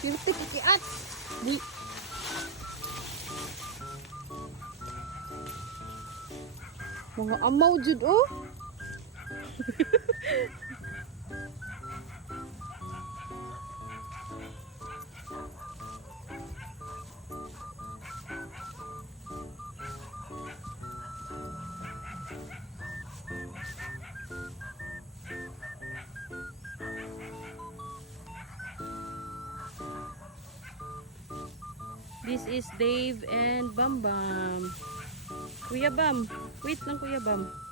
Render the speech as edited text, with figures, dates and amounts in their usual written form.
Pirte kikiat. Di. Mga amaw jud oh. This is Dave and Bam Bam. Kuya Bam, wait lang Kuya Bam.